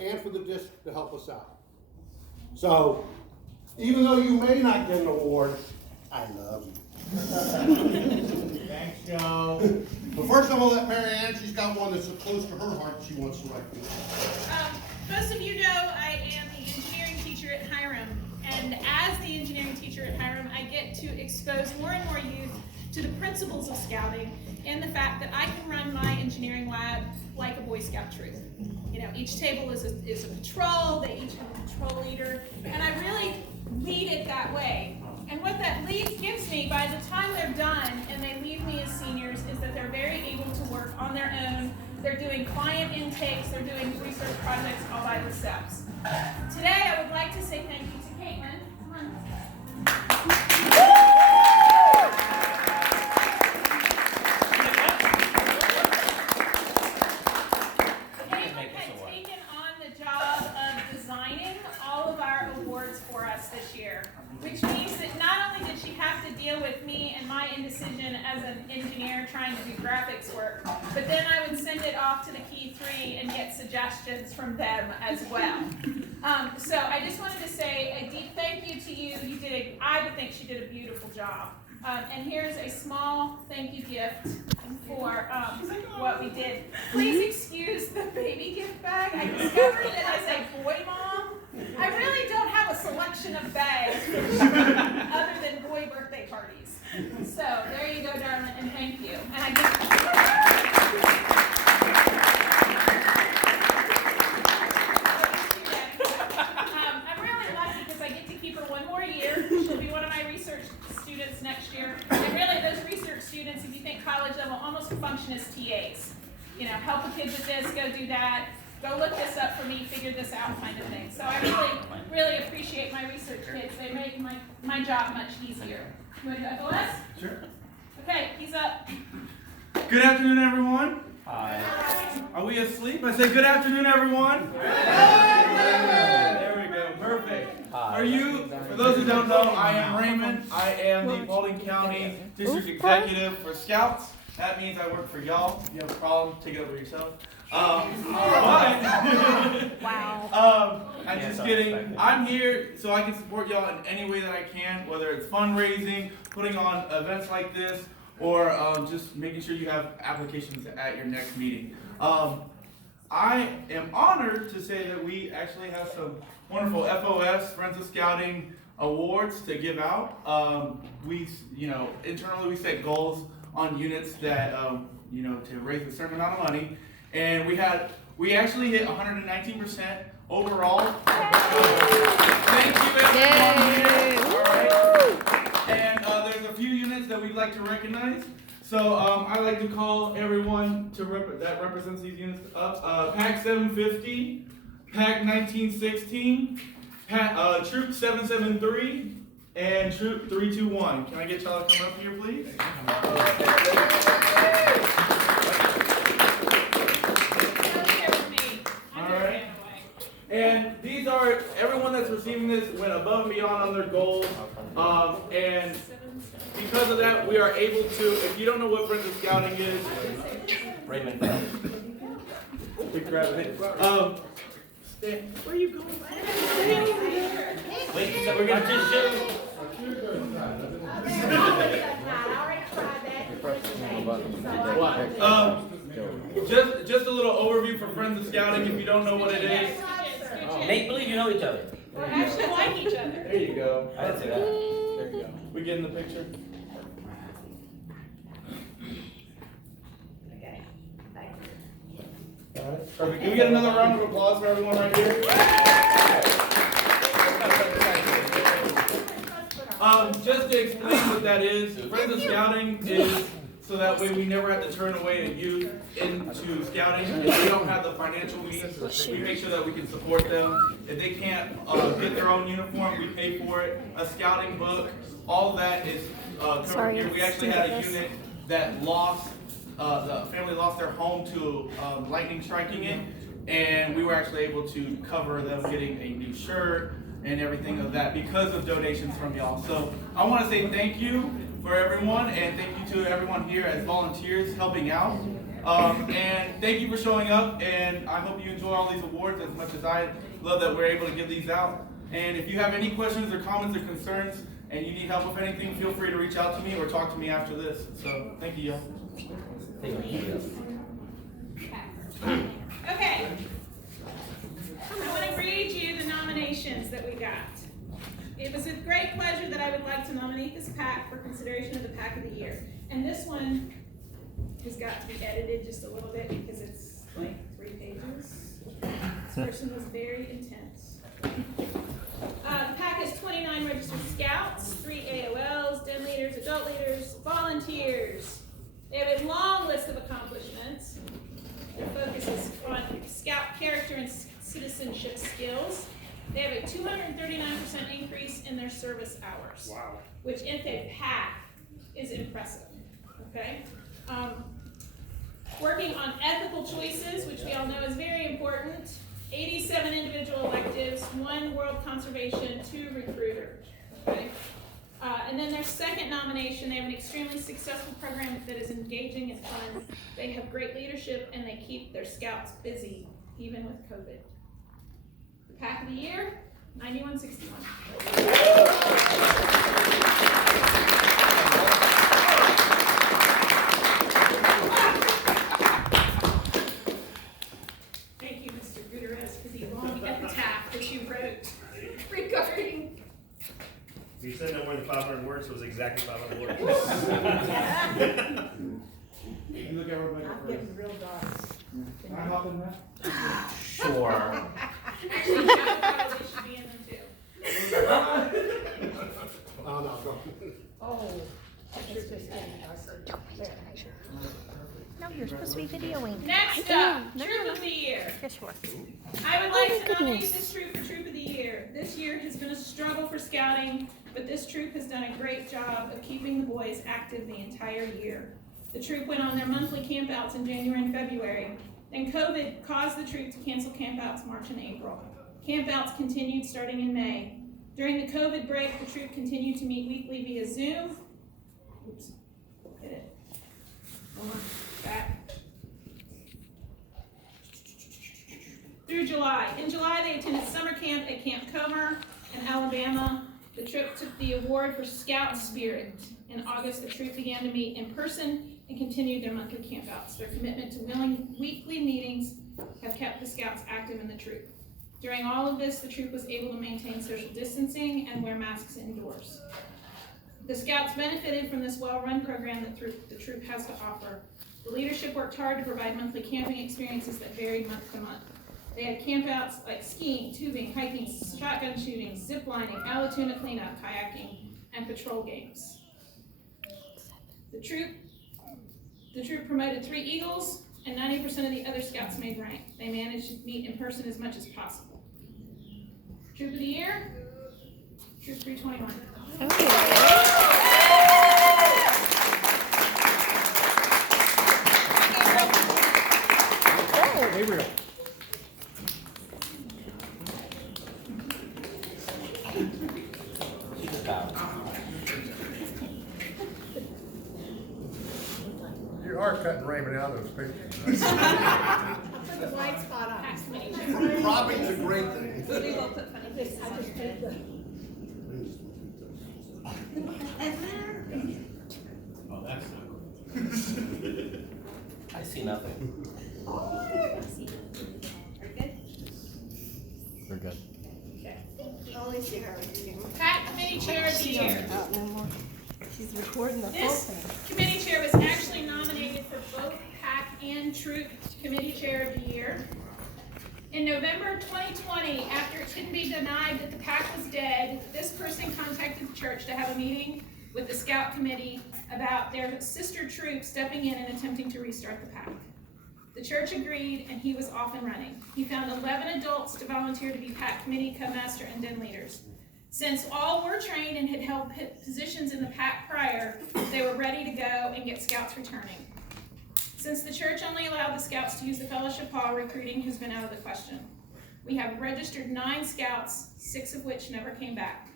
and for the district to help us out. So, even though you may not get an award, I love you. Thanks, Joe. But first I'm gonna let Mary Ann, she's got one that's so close to her heart she wants to write. Most of you know I am the engineering teacher at Hiram, and as the engineering teacher at Hiram, I get to expose more and more youth to the principles of scouting and the fact that I can run my engineering lab like a Boy Scout troop. You know, each table is a patrol, they each have a patrol leader, and I really lead it that way. And what that gives me, by the time they're done and they leave me as seniors, is that they're very able to work on their own. They're doing client intakes, they're doing research projects all by themselves. Today, I would like to say thank you to Caitlin. Come on. Caitlin had taken on the job of designing all of our awards for us this year, which means that not only did she have to deal with me and my indecision as an engineer trying to do graphics work, but then I would send it off to the Key 3 and get suggestions from them as well. So I just wanted to say a deep thank you to you. I would think she did a beautiful job. And here's a small thank you gift for what we did. Please excuse the baby gift bag. I discovered that as a boy mom, I really don't have a selection of bags other than boy birthday parties. So there you go, darling, and thank you. And I'm really lucky because I get to keep her one more year. She'll be one of my research students next year. And really, those research students, if you think college level, almost function as TAs. You know, help a kid with this, go do that. Go look this up for me, figure this out kind of thing. So I really appreciate my research kids. They make my job much easier. You want to do FOS? Sure. Okay, he's up. Good afternoon, everyone. Hi. Are we asleep? I say good afternoon, everyone. There we go. Perfect. Are you, for those who don't know, I am Raymond. I am the Paulding County District Executive for Scouts. That means I work for y'all. If you have a problem, take it over yourself. Wow. I'm just kidding. I'm here so I can support y'all in any way that I can, whether it's fundraising, putting on events like this, or just making sure you have applications at your next meeting. I am honored to say that we actually have some wonderful FOS, Friends of Scouting awards to give out. Internally we set goals on units that, to raise a certain amount of money. And we actually hit 119% overall. Thank you, everyone. All right. And there's a few units that we'd like to recognize. So I'd like to call everyone that represents these units up. Pack 750, Pack 1916, Troop 773, and Troop 321. Can I get y'all to come up here, please? And these are, everyone that's receiving this went above and beyond on their goals. And because of that, we are able to, if you don't know what Friends of Scouting is, Raymond. Grab it. Where are you going? Wait, we're going to just show. Just a little overview for Friends of Scouting if you don't know what it is. Make believe you know each other. We actually like each other. There you go. I didn't say that. There you go. We get in the picture? Okay. All right. Perfect. Can we get another round of applause for everyone right here? Just to explain what that is, Friends of Scouting is so that way we never have to turn away a youth into scouting. If they don't have the financial means, we make sure that we can support them. If they can't get their own uniform, we pay for it. A scouting book, all of that is covered here. We actually had a unit that lost, the family lost their home to lightning striking it, and we were actually able to cover them getting a new shirt and everything of that because of donations from y'all. So I want to say thank you for everyone, and thank you to everyone here as volunteers helping out. And thank you for showing up, and I hope you enjoy all these awards as much as I love that we're able to give these out. And if you have any questions or comments or concerns, and you need help with anything, feel free to reach out to me or talk to me after this. So, thank you, y'all. Okay. I want to read you the nominations that we got. It was with great pleasure that I would like to nominate this pack for consideration of the Pack of the Year. And this one has got to be edited just a little bit because it's like 3 pages. This person was very intense. The pack has 29 registered scouts, 3 AOLs, den leaders, adult leaders, volunteers. They have a long list of accomplishments. Their focus is on scout character and citizenship skills. They have a 239% increase in their service hours. Wow. Which in a pack is impressive, okay? Working on ethical choices, which we all know is very important. 87 individual electives, 1 world conservation, 2 recruiter, okay? And then their second nomination, they have an extremely successful program that is engaging and fun. They have great leadership and they keep their scouts busy, even with COVID. The Pack of the Year, 9161. Thank you, Mr. Gutierrez, for the long epitaph that you wrote regarding. You said no more than 500 words, so it was exactly 500 words. You look at everybody I'm first. getting real dark. Can I hop in that? Sure. Actually, John probably should be in them too. Oh, no, go. Oh, it's just getting darker. There. No, you're supposed to be videoing. Next up, Troop of the Year. Yes, you are. I would like to nominate goodness. this troop for Troop of the Year. This year has been a struggle for scouting, but this troop has done a great job of keeping the boys active the entire year. The troop went on their monthly campouts in January and February, and COVID caused the troop to cancel campouts March and April. Campouts continued starting in May. During the COVID break, the troop continued to meet weekly via Zoom. Oops, hit it. Hold on, back. Through July. In July, they attended summer camp at Camp Comer in Alabama. The troop took the award for Scout Spirit. In August, the troop began to meet in person and continued their monthly campouts. Their commitment to weekly meetings have kept the scouts active in the troop. During all of this, the troop was able to maintain social distancing and wear masks indoors. The scouts benefited from this well-run program that the troop has to offer. The leadership worked hard to provide monthly camping experiences that varied month to month. They had campouts like skiing, tubing, hiking, shotgun shooting, zip lining, Alatoona cleanup, kayaking, and patrol games. The troop promoted 3 Eagles, and 90% of the other scouts made rank. They managed to meet in person as much as possible. Troop of the Year, Troop 321. Gabriel. She just bowed. You are cutting Raymond out of those pictures. Put the white spot on. Tax committee chair. Cropping's a great thing. We will put funny faces on your head. Oh, that's not I see nothing. We're good? We're good. Okay. Only see her. Pack Committee Chair of the Year. Oh, no more. She's recording the whole This thing. committee chair was actually nominated for both PAC and Troop Committee Chair of the Year. In November 2020, after it couldn't be denied that the PAC was dead, this person contacted the church to have a meeting with the Scout Committee about their sister troop stepping in and attempting to restart the PAC. The church agreed, and he was off and running. He found 11 adults to volunteer to be PAC Committee, Co-Master, and Den Leaders. Since all were trained and had held positions in the PAC prior, they were ready to go and get scouts returning. Since the church only allowed the scouts to use the fellowship hall, recruiting has been out of the question. We have registered 9 scouts, 6 of which never came back.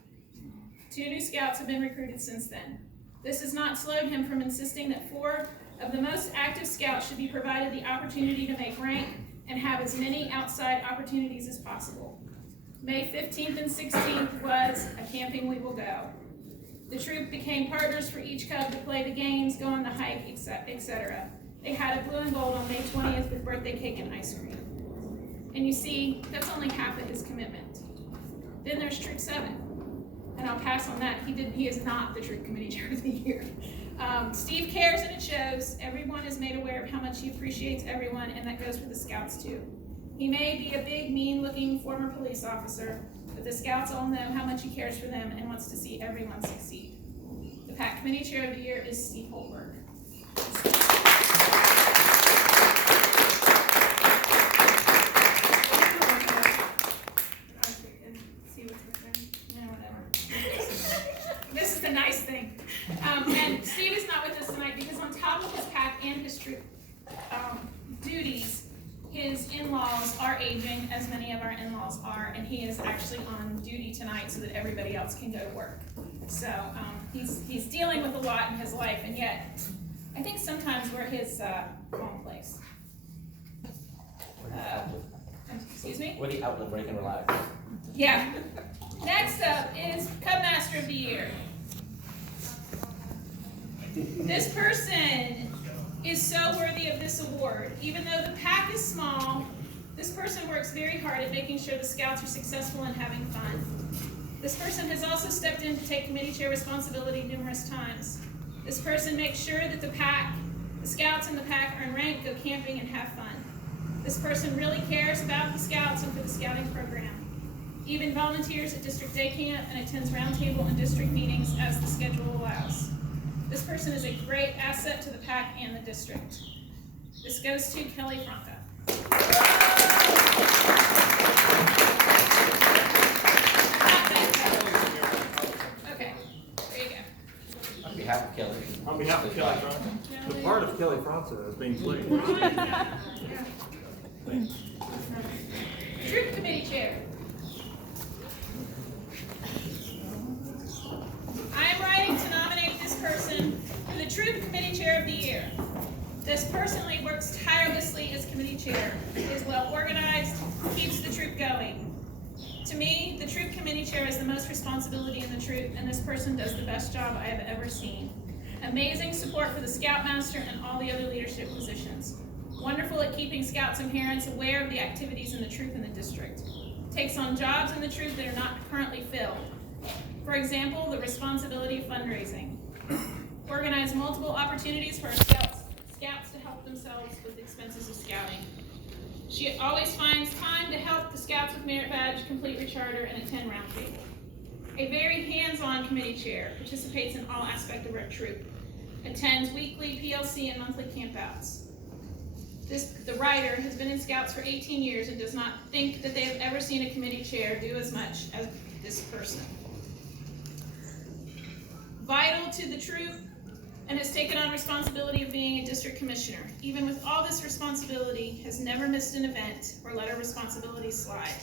2 new scouts have been recruited since then. This has not slowed him from insisting that 4 of the most active scouts should be provided the opportunity to make rank and have as many outside opportunities as possible. May 15th and 16th was a camping we will go. The troop became partners for each cub to play the games, go on the hike, etc. They had a blue and gold on May 20th with birthday cake and ice cream. And you see, that's only half of his commitment. Then there's Troop 7. And I'll pass on that. He is not the Troop Committee Chair of the Year. Steve cares and it shows. Everyone is made aware of how much he appreciates everyone, and that goes for the Scouts too. He may be a big, mean-looking former police officer, but the Scouts all know how much he cares for them and wants to see everyone succeed. The PAC Committee Chair of the Year is Steve Holberg. This is the nice thing. And Steve is not with us tonight because on top of his PAC and his troop duties, his in-laws are aging, as many of our in-laws are, and he is actually on duty tonight so that everybody else can go to work. So he's dealing with a lot in his life, and yet I think sometimes we're his home place. Excuse me? We're the outlet where you can relax. Yeah. Next up is Cub Master of the Year. This person is so worthy of this award. Even though the PAC is small, this person works very hard at making sure the Scouts are successful and having fun. This person has also stepped in to take committee chair responsibility numerous times. This person makes sure that the PAC, the Scouts and the PAC earn rank, go camping, and have fun. This person really cares about the Scouts and for the Scouting program. Even volunteers at district day camp and attends roundtable and district meetings as the schedule allows. This person is a great asset to the PAC and the district. This goes to Kelly Franca. Okay, there you go. On behalf of Kelly. On behalf of Kelly Franca. The part of Kelly Franca is being played. Troop Committee Chair. I am writing to nominate this person for the Troop Committee Chair of the Year. This personally works tirelessly as committee chair, is well organized, keeps the troop going. To me, the Troop Committee Chair is the most responsibility in the troop, and this person does the best job I have ever seen. Amazing support for the Scoutmaster and all the other leadership positions. Wonderful at keeping Scouts and parents aware of the activities in the troop and the district. Takes on jobs in the troop that are not currently filled. For example, the responsibility of fundraising. Organize multiple opportunities for our Scouts to help themselves with the expenses of scouting. She always finds time to help the Scouts with merit badge, complete recharter, and attend roundtable. A very hands-on committee chair, participates in all aspects of our troop. Attends weekly PLC and monthly campouts. The writer has been in Scouts for 18 years and does not think that they have ever seen a committee chair do as much as this person. Vital to the troop and has taken on responsibility of being a district commissioner. Even with all this responsibility, has never missed an event or let her responsibilities slide.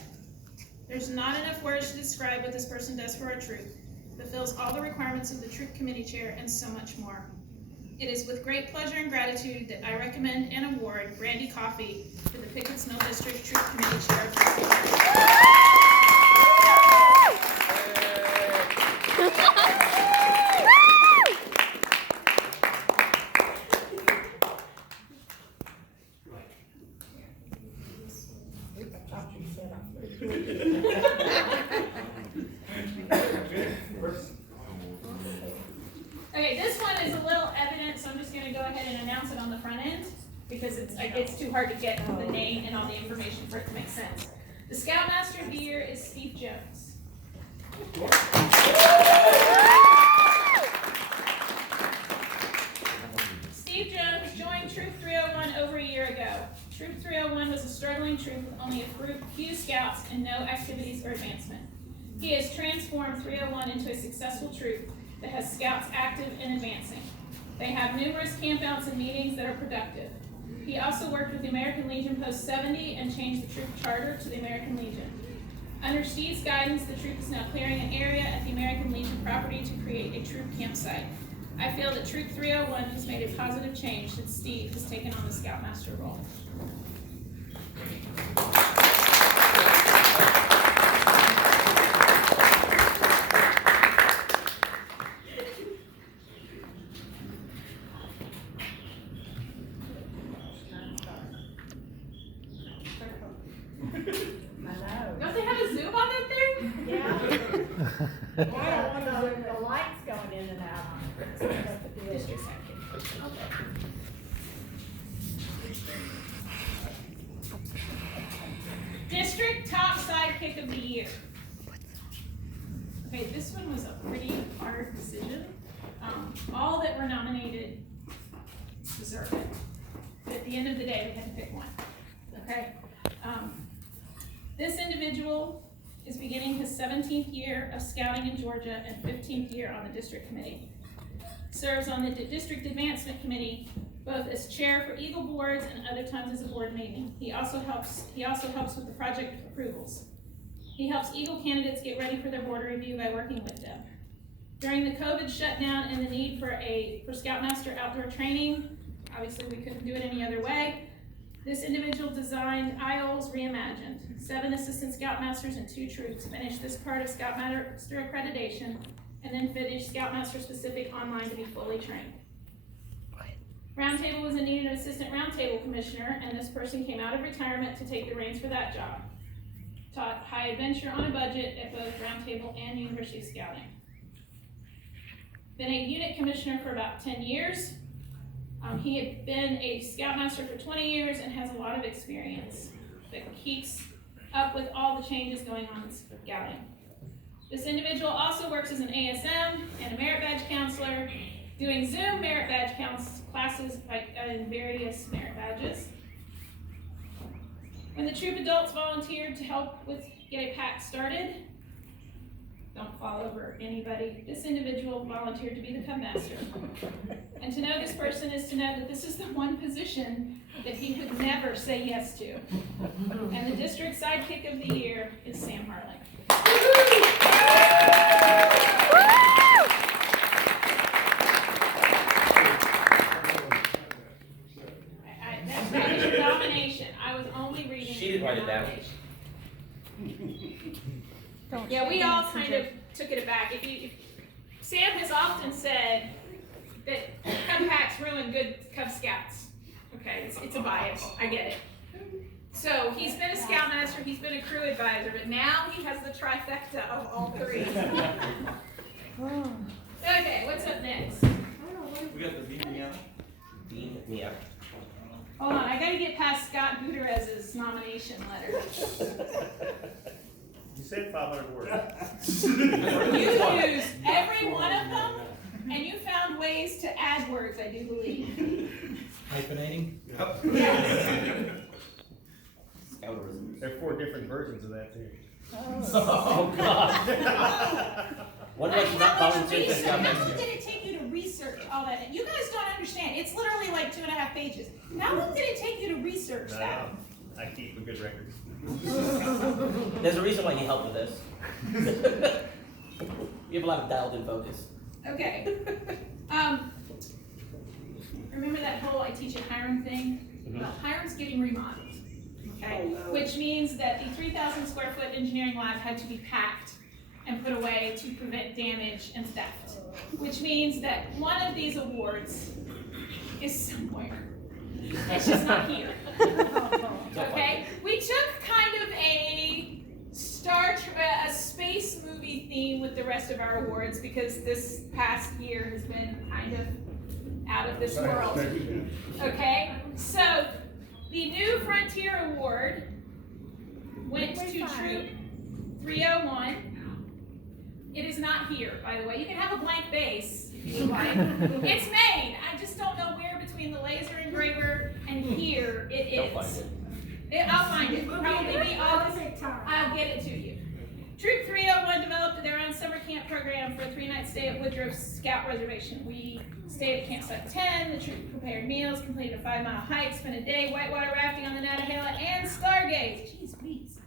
There's not enough words to describe what this person does for our troop, fulfills all the requirements of the troop committee chair and so much more. It is with great pleasure and gratitude that I recommend and award Brandy Coffey for the Pickett Snow District Troop Committee Chair of the Year. Okay, this one is a little evident, so I'm just going to go ahead and announce it on the front end because it's too hard to get the name and all the information for it to make sense. The Scoutmaster of the Year is Steve Jones. Steve Jones joined Troop 301 over a year ago. Troop 301 was a struggling troop with only a few Scouts and no activities or advancement. He has transformed 301 into a successful troop that has Scouts active and advancing. They have numerous campouts and meetings that are productive. He also worked with the American Legion Post 70 and changed the troop charter to the American Legion. Under Steve's guidance, the troop is now clearing an area at the American Legion property to create a troop campsite. I feel that Troop 301 has made a positive change since Steve has taken on the Scoutmaster role. Don't they have a zoom on that thing? Yeah. I don't want the lights going in and out on it. District second. District top sidekick of the year. Okay, this one was a pretty hard decision. All that were nominated deserve it. But at the end of the day, we had to pick one. Okay? This individual is beginning his 17th year of scouting in Georgia and 15th year on the district committee. Serves on the district advancement committee, both as chair for Eagle boards and other times as a board meeting. He also helps with the project approvals. He helps Eagle candidates get ready for their board review by working with them. During the COVID shutdown and the need for Scoutmaster outdoor training, obviously we couldn't do it any other way, this individual designed Isles Reimagined. 7 assistant Scoutmasters and 2 troops finished this part of Scoutmaster accreditation and then finished Scoutmaster specific online to be fully trained. Roundtable was in need of an assistant roundtable commissioner, and this person came out of retirement to take the reins for that job. Taught high adventure on a budget at both Roundtable and University of Scouting. Been a unit commissioner for about 10 years. He had been a Scoutmaster for 20 years and has a lot of experience that keeps up with all the changes going on in Scouting. This individual also works as an ASM and a merit badge counselor, doing Zoom merit badge classes in various merit badges. When the troop adults volunteered to help get a pack started, don't fall over anybody, this individual volunteered to be the Cub Master. And to know this person is to know that this is the one position that he would never say yes to. And the district sidekick of the year is Sam Harling. That was your nomination. I was only reading. She didn't write it down. Yeah, we all kind of took it aback. Sam has often said that Cub Packs ruin good Cub Scouts. Okay, it's a bias. I get it. So he's been a Scoutmaster, he's been a crew advisor, but now he has the trifecta of all 3. Okay, what's up next? We got the beat me out. Beat me up. Hold on, I gotta get past Scott Gutierrez's nomination letter. You said 500 words. You used every one of them, and you found ways to add words, I do believe. Hyphenating? Yes. Scouterism. There are 4 different versions of that too. Oh, God. What was you not volunteer for How long Scoutmaster? did it take you to research all that? You guys don't understand. It's literally like 2.5 pages. How long did it take you to research that? I keep a good record. There's a reason why he helped with this. You have a lot of dialed in focus. Okay. Remember that whole I teach at Hiram thing? Well, Hiram's getting remodeled. Okay? Which means that the 3,000 square foot engineering lab had to be packed and put away to prevent damage and theft. Which means that one of these awards is somewhere. It's just not here. Okay? We took kind of a space movie theme with the rest of our awards because this past year has been kind of out of this world. Okay? So, the new Frontier Award went to Troop 301. It is not here, by the way. You can have a blank base if you would like. It's made. I just don't know where between the laser engraver and here it is. They'll find it. I'll find it. Probably be August. I'll get it to you. Troop 301 developed their own summer camp program for a 3-night stay at Woodruff Scout Reservation. We stayed at Campsite 10. The troop prepared meals, completed a 5-mile hike, spent a day whitewater rafting on the Nantahala, and stargazed. Jeez, please.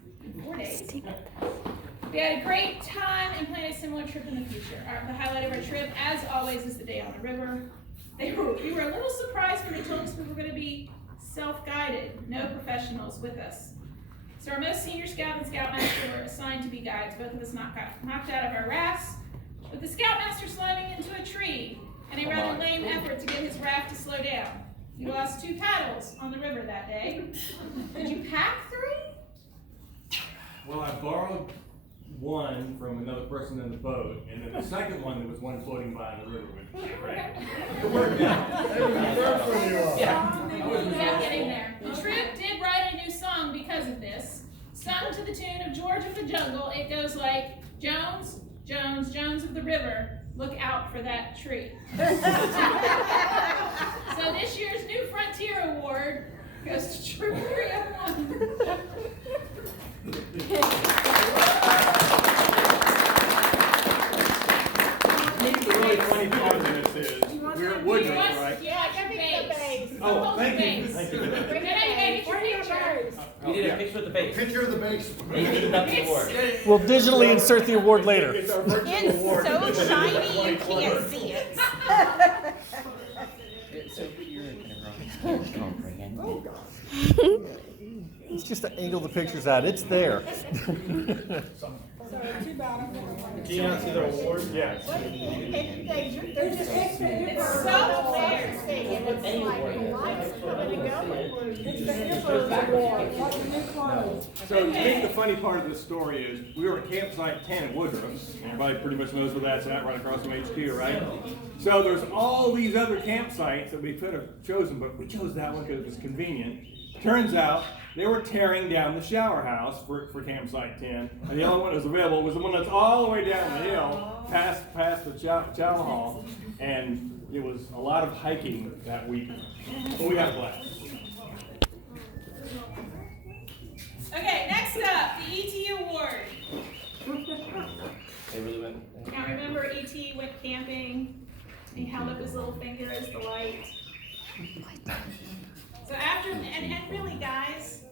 4 days. We had a great time and plan a similar trip in the future. The highlight of our trip, as always, is the day on the river. We were a little surprised when they told us we were going to be self-guided, no professionals with us. So our most senior scout and scoutmaster were assigned to be guides. Both of us knocked out of our rafts, with the scoutmaster slamming into a tree in a rather lame effort to get his raft to slow down. We lost 2 paddles on the river that day. Did you pack 3? Well, I borrowed one from another person in the boat, and then the second one, there was one floating by in the river with me. It worked out. Yeah, getting there. The troop did write a new song because of this. Sung to the tune of George of the Jungle, it goes like, Jones, Jones, Jones of the river, look out for that tree. So this year's New Frontier Award goes to Troop 301. The really funny part of this is, we're at Woodruff, right? Yeah, I think the base. Oh, thank you. Thank you. You did a picture of the base. Picture of the base. They did the award. We'll digitally insert the award later. It's our virtual It's award. so shiny you can't see it. It's so pure and can't comprehend. Oh, It's just to angle the pictures out. It's there. Can you not see the award? Yes. They're just It's so weird. It's like the lights coming and going. It's the Emperor's Award, like the new clothes. So I think the funny part of this story is, we were at campsite 10 at Woodruff. Everybody pretty much knows where that's at, right across from HQ, right? So there's all these other campsites that we could have chosen, but we chose that one because it was convenient. Turns out, they were tearing down the shower house for campsite 10, and the only one that was available was the one that's all the way down the hill, past the chow hall, and it was a lot of hiking that week, but we had a blast. Okay, next up, the ET Award. They really went. Now remember, ET went camping. He held up his little finger as the light. So after, and really, guys,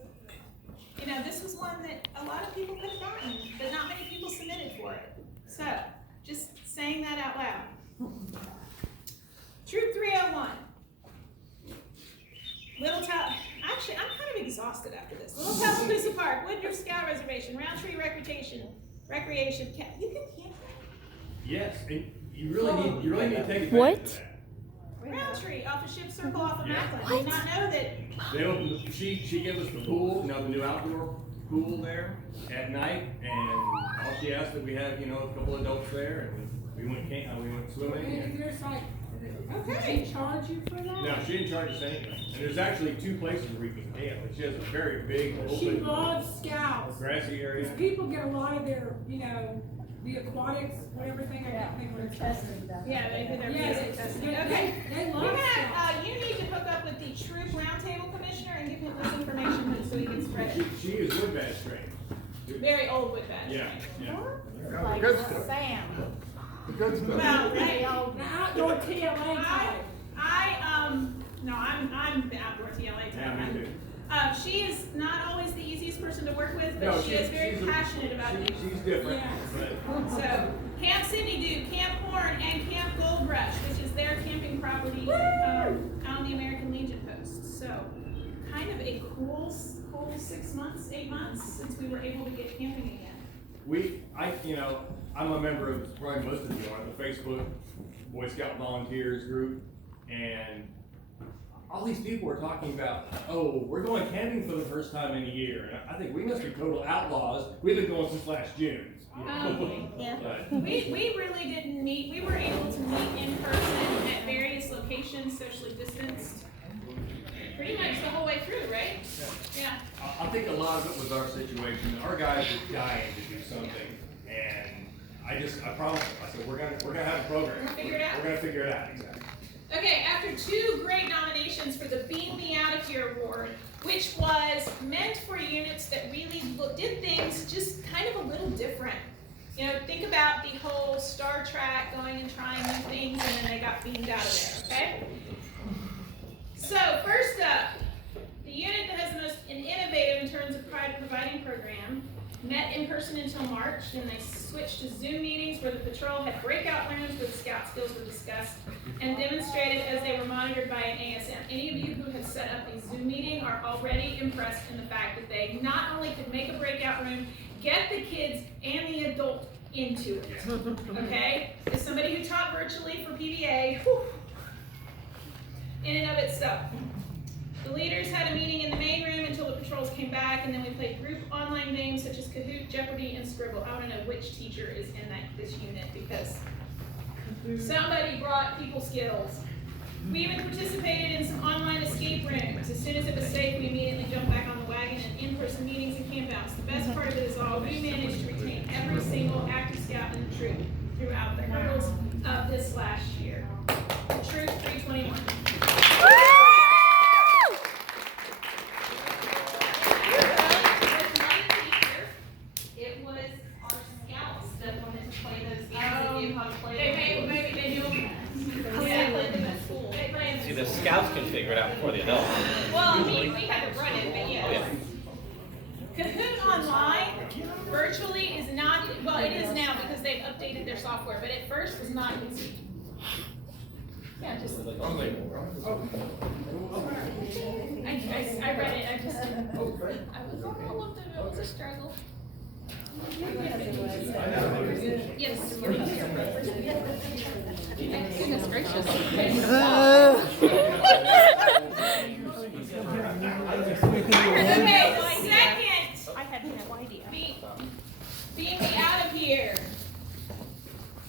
you know, this was one that a lot of people could have gotten, but not many people submitted for it. So, just saying that out loud. Troop 301. Actually, I'm kind of exhausted after this. Little Tuscaloosa Park, Woodruff Scout Reservation, Roundtree Recreation, you can camp Yes, and you really need to take advantage What? of that. Roundtree off of Ship Circle off of Macklin. Did not know that. They opened, she gave us the pool, you know, the new outdoor pool there at night, and all she asked that we had, you know, a couple adults there, and we went swimming. And, Okay. Did she charge you for that? no, she didn't charge us anything. And there's actually 2 places where we can camp, but she has a very big She open loves scouts. grassy area. Because people get a lot of their, you know, the aquatics, whatever thing, I can't think what it's called. Yeah, they did their Yes, basic testing. they- Okay. they We're love gonna, scouts. you need to hook up with the Troop Roundtable Commissioner and give him this information so he can spread it. She is wood badge trained. Very old with that. Yeah, yeah. The Like good stuff. Sam. The good stuff. Well, right. The outdoor TLA type. No, I'm the outdoor TLA type. Yeah, me too. She is not always the easiest person to work with, No, but she is very she's a- passionate about it. She's different, Yeah. but So, Camp Sydney Duke, Camp Horn, and Camp Gold Rush, which is their camping property on the American Legion post. So, kind of a cool 6 months, 8 months since we were able to get camping again. I'm a member of, probably most of you are, the Facebook Boy Scout Volunteers group, and all these people are talking about, oh, we're going camping for the first time in a year, and I think we must be total outlaws. We've been going since last June. Yeah. But We really didn't meet, we were able to meet in person at various locations, socially distanced, pretty much the whole way through, right? Yeah. I think a lot of it was our situation. Our guys were dying to do something, and I promised them, I said, we're gonna have a program. We'll figure it out. We're gonna figure it out, exactly. Okay, after 2 great nominations for the Beam Me Out of Here Award, which was meant for units that really did things just kind of a little different. You know, think about the whole Star Trek going and trying new things and then they got beamed out of there, okay? So, first up, the unit that has the most innovative in terms of providing program met in person until March, then they switched to Zoom meetings where the patrol had breakout rooms where the scout skills were discussed and demonstrated as they were monitored by an ASM. Any of you who have set up a Zoom meeting are already impressed in the fact that they not only could make a breakout room, get the kids and the adult into it, okay? As somebody who taught virtually for PBA, whew, in and of itself. The leaders had a meeting in the main room until the patrols came back, and then we played group online games such as Kahoot, Jeopardy, and Scribble. I want to know which teacher is in this unit because somebody brought people skills. We even participated in some online escape rooms. As soon as it was safe, we immediately jumped back on the wagon and in-person meetings and campouts. The best part of it is all, we managed to retain every single active scout in the troop throughout the hurdles of this last year. The Troop 321. It was our scouts that wanted to play those games and knew how to play them. Maybe they knew them. Yeah, they played them at school. They played them See, at the school. scouts can figure it out before the adults. Well, I mean, we had to run it, but yes. Oh, yeah. Kahoot Online virtually is not, well, it is now because they've updated their software, but at first was not easy. Yeah, just. I read it, I just. I was all of them, it was a struggle. Yes. Goodness gracious. Okay, second. I had no idea. Being out of here.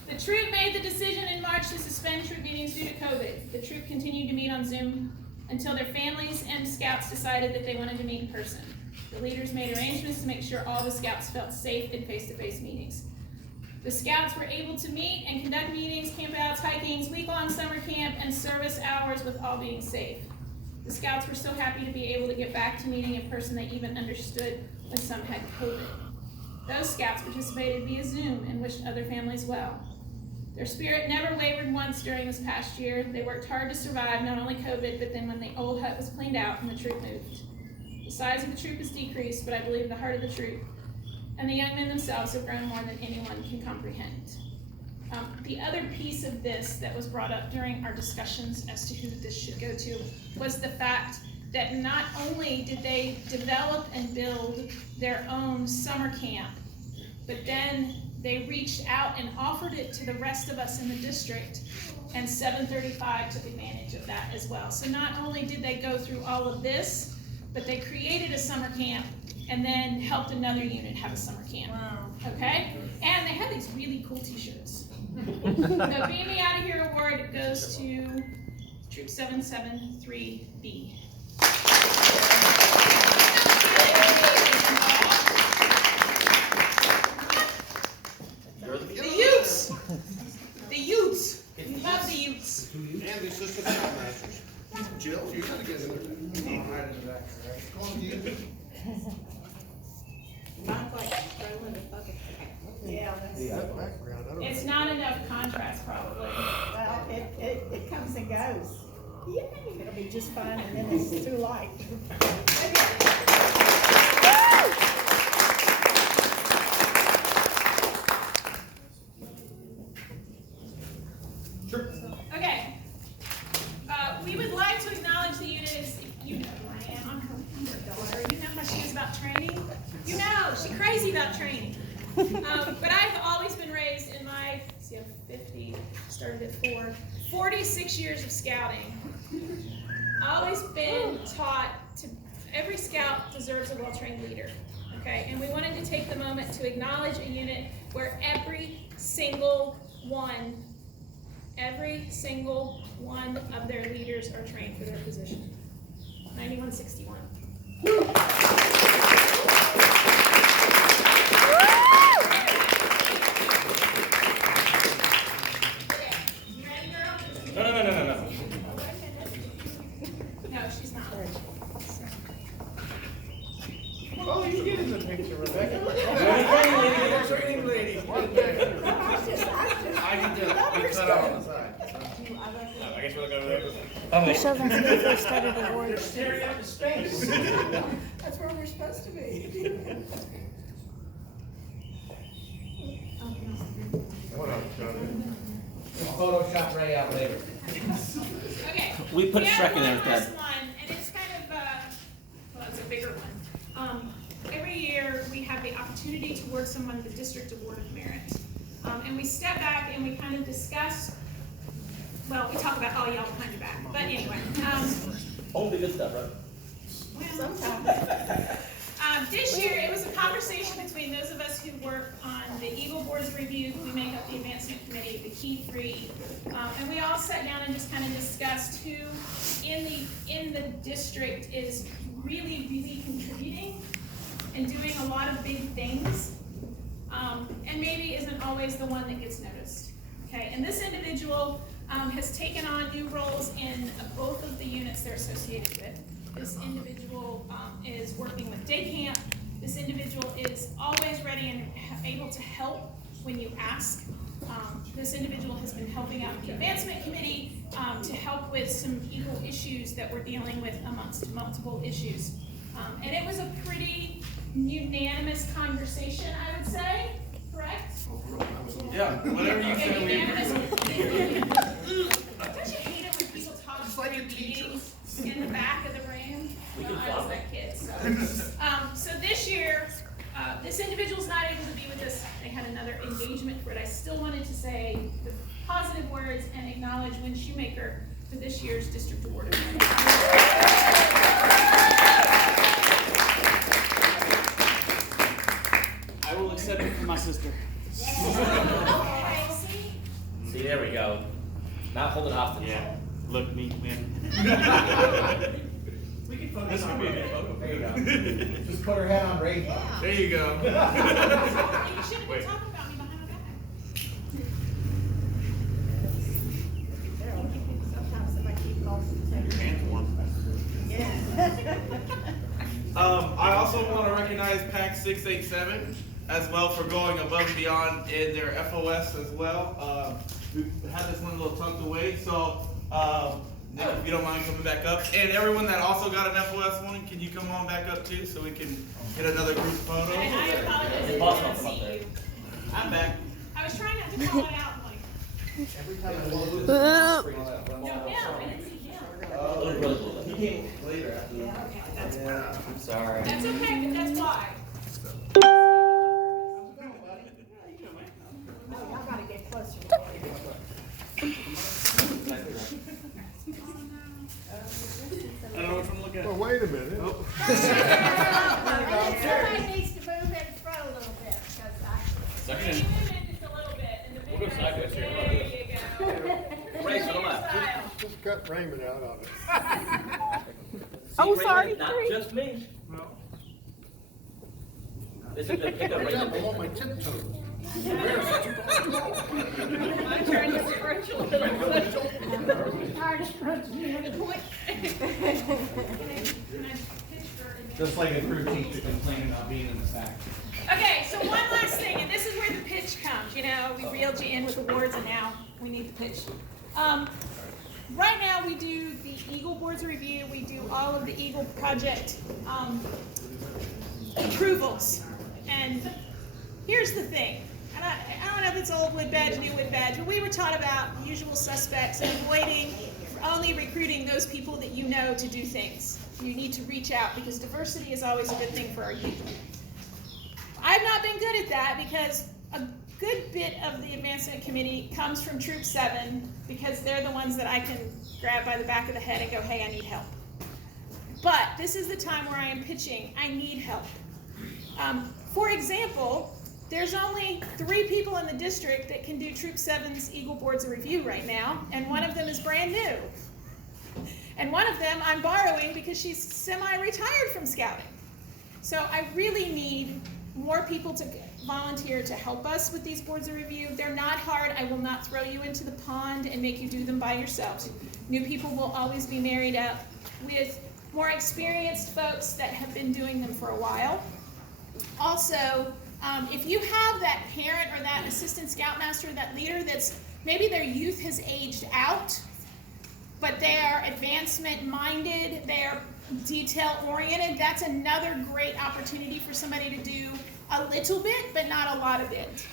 The troop made the decision in March to suspend troop meetings due to COVID. The troop continued to meet on Zoom until their families and scouts decided that they wanted to meet in person. The leaders made arrangements to make sure all the scouts felt safe in face-to-face meetings. The scouts were able to meet and conduct meetings, campouts, hikings, week-long summer camp, and service hours with all being safe. The scouts were so happy to be able to get back to meeting in person they even understood when some had COVID. Those scouts participated via Zoom and wished other families well. Their spirit never wavered once during this past year. They worked hard to survive not only COVID, but then when the old hut was cleaned out and the troop moved. The size of the troop has decreased, but I believe the heart of the troop and the young men themselves have grown more than anyone can comprehend. The other piece of this that was brought up during our discussions as to who this should go to was the fact that not only did they develop and build their own summer camp, but then they reached out and offered it to the rest of us in the district, and 735 took advantage of that as well. So not only did they go through all of this, but they created a summer camp and then helped another unit have a summer camp. Wow. Okay? And they had these really cool t-shirts. The Beam Me Out of Here award goes to Troop 773B. The Utes! The Utes! We love the Utes. And the assistant scoutmasters. Jill, you gotta get in there. Come on, you. It's not enough contrast, probably. Well, it comes and goes. You think it'll be just fine, and then it's too light. Okay. We would like to acknowledge the units. You know who I am. I'm her daughter. You know how she is about training. You know, she's crazy about training. But I've always been raised in my, see, I'm 50, started at 4, 46 years of scouting. I've always been taught to, every scout deserves a well-trained leader, okay? And we wanted to take the moment to acknowledge a unit where every single one of their leaders are trained for their position. 9161. No. No, she's not. Oh, you get in the picture, Rebecca. Training lady. I can do it. We cut out on the side. I guess we'll go there. So that's when they started the war. That's where we're supposed to be. Photoshop Ray out later. Okay. We put have Shrek in there one last instead. one, and it's kind of, well, it's a bigger one. Every year, we have the opportunity to award someone the District Award of Merit. And we step back and we kind of discuss, well, we talk about all y'all behind your back, but anyway. Only good stuff, right? This year, it was a conversation between those of us who work on the Eagle Board's review, we make up the advancement committee, the key three, and we all sat down and just kind of discussed who in the district is really, really contributing and doing a lot of big things, and maybe isn't always the one that gets noticed. Okay, and this individual has taken on new roles in both of the units they're associated with. This individual is working with day camp. This individual is always ready and able to help when you ask. This individual has been helping out the advancement committee to help with some Eagle issues that we're dealing with amongst multiple issues. And it was a pretty unanimous conversation, I would say, correct? Yeah, whatever you say, we Unanimous. agree. Don't you hate it when people talk Just like a during teacher. meetings in the back of the room? We Well, can I was follow. that kid, so. So this year, this individual's not able to be with us. They had another engagement, but I still wanted to say the positive words and acknowledge Win Shoemaker for this year's District Award. I will accept it for my sister. Okay, see? See, there we go. Not holding hostage. Yeah, look me, man. We can photo. This would be a good photo. There you go. Just put her head on Ray's phone. There you go. You should have been talking about me behind my back. Sometimes somebody keeps calling I also want to recognize PAC 687 as well for going above and beyond in their FOS as well. We had this one a little tucked away, so Nick, if you don't mind coming back up. And everyone that also got an FOS one, can you come on back up too so we can get another group photo? And I apologize, I did Boss not wants to come up see there. you. I'm back. I was trying not to call it out, like, no, I didn't see him. He came later after the. Okay, that's fine. I'm sorry. That's okay, but that's why. Y'all gotta get closer. I don't know which one to look at. Well, wait a minute. Somebody needs to move in front a little bit, because Maybe move it just a little bit, and the We'll go sideways here. there you go. Ray, to the left. Style. Just cut Raymond out of it. Oh, See, sorry, Raymond, not sorry. just me. This is the pickup Wait up, Raymond. I'm on my tiptoes. My turn to scrunch a little bit. tired of scrunching in the point. Just like a crew teacher complaining about being in the back. Okay, so one last thing, and this is where the pitch comes. You know, we reeled you in with awards, and now we need the pitch. Right now, we do the Eagle Boards Review. We do all of the Eagle Project approvals. And here's the thing. And I don't know if it's old wood badge, new wood badge, but we were taught about usual suspects and avoiding only recruiting those people that you know to do things. You need to reach out because diversity is always a good thing for our youth. I've not been good at that because a good bit of the advancement committee comes from Troop 7 because they're the ones that I can grab by the back of the head and go, hey, I need help. But this is the time where I am pitching, I need help. For example, there's only 3 people in the district that can do Troop 7's Eagle Boards of Review right now, and one of them is brand new. And one of them I'm borrowing because she's semi-retired from scouting. So I really need more people to volunteer to help us with these boards of review. They're not hard. I will not throw you into the pond and make you do them by yourselves. New people will always be married up with more experienced folks that have been doing them for a while. Also, if you have that parent or that assistant scoutmaster, that leader that's maybe their youth has aged out, but they are advancement minded, they are detail oriented, that's another great opportunity for somebody to do a little bit, but not a lot of it.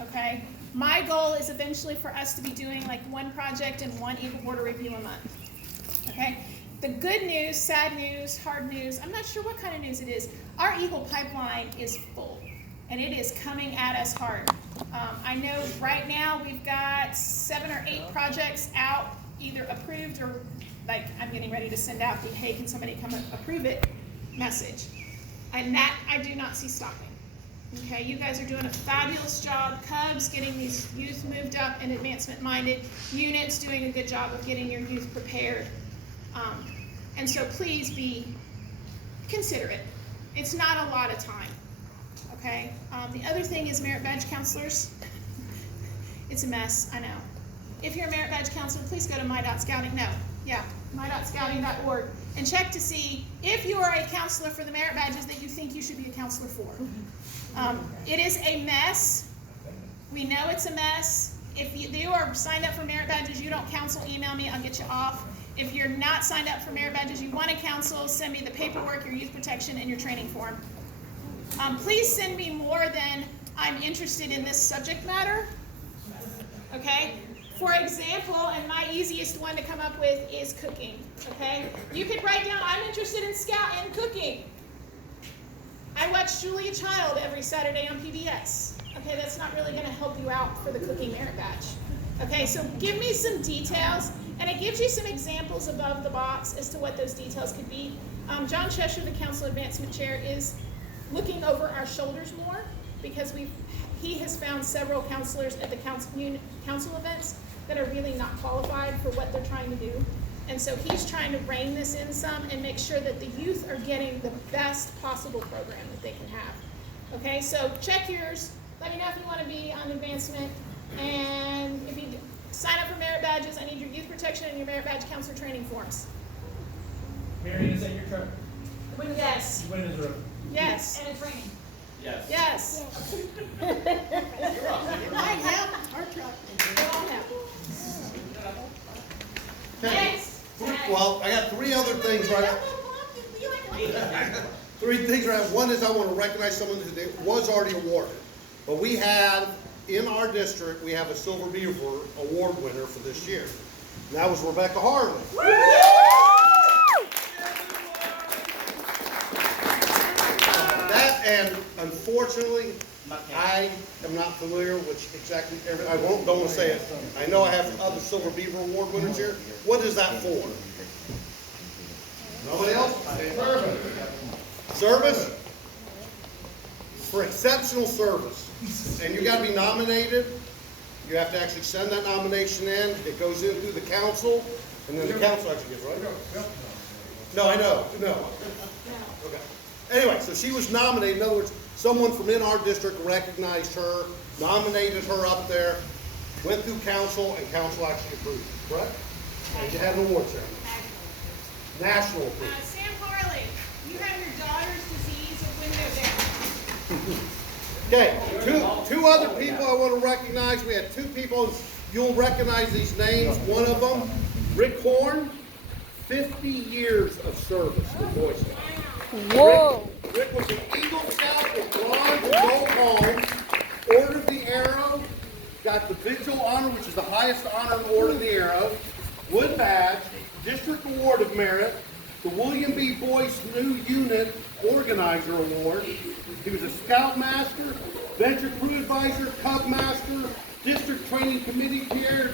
okay? My goal is eventually for us to be doing like one project and one Eagle Border review a month, okay? The good news, sad news, hard news, I'm not sure what kind of news it is. Our Eagle pipeline is full, and it is coming at us hard. I know right now we've got 7 or 8 projects out, either approved or like I'm getting ready to send out the, hey, can somebody come and approve it message. And that I do not see stopping. Okay, you guys are doing a fabulous job. Cubs getting these youth moved up and advancement-minded. Units doing a good job of getting your youth prepared. And so please be considerate. It's not a lot of time. Okay. The other thing is merit badge counselors. It's a mess, I know. If you're a merit badge counselor, please go to my.scouting. No, yeah, my.scouting.org and check to see if you are a counselor for the merit badges that you think you should be a counselor for. It is a mess. We know it's a mess. If you are signed up for merit badges, you don't counsel, email me, I'll get you off. If you're not signed up for merit badges, you want to counsel, send me the paperwork, your youth protection, and your training form. Please send me more than I'm interested in this subject matter. Okay? For example, and my easiest one to come up with is cooking. Okay? You could write down, I'm interested in cooking. I watch Julia Child every Saturday on PBS. Okay, that's not really going to help you out for the cooking merit badge. Okay, so give me some details, and it gives you some examples above the box as to what those details could be. John Cheshire, the Council Advancement Chair, is looking over our shoulders more because he has found several counselors at the council events that are really not qualified for what they're trying to do. And so he's trying to rein this in some and make sure that the youth are getting the best possible program that they can have. Okay, so check yours. Let me know if you want to be on advancement. And if you sign up for merit badges, I need your youth protection and your merit badge counselor training forms. Marion, is that your truck? Yes. When is it? Yes. And it's raining. Yes. Yes. I have our truck. They all have. Okay. Next. Well, I got 3 other things right. 3 things right. One is I want to recognize someone that was already awarded. But we have, in our district, we have a Silver Beaver Award winner for this year. And that was Rebecca Harley. That, and unfortunately, I am not familiar with exactly I don't want to say it. I know I have other Silver Beaver Award winners here. What is that for? Nobody else? Service? For exceptional service. And you got to be nominated. You have to actually send that nomination in. It goes in through the council, and then the council actually gets, right? No, I know. No. Okay. Anyway, so she was nominated. In other words, someone from in our district recognized her, nominated her up there, went through council, and council actually approved it, correct? And you had an award ceremony. National approval. Sam Harley, you have your daughter's disease of window down. Okay, two other people I want to recognize. We had 2 people. You'll recognize these names. One of them, Rick Horn, 50 years of service with Boy Scouts. Whoa. Rick was an Eagle Scout with bronze and gold home, ordered the arrow, got the Vigil Honor, which is the highest honor in Order of the Arrow, Wood Badge, District Award of Merit, the William B. Boyce New Unit Organizer Award. He was a Scout Master, Venture Crew Advisor, Cub Master, District Training Committee Chair,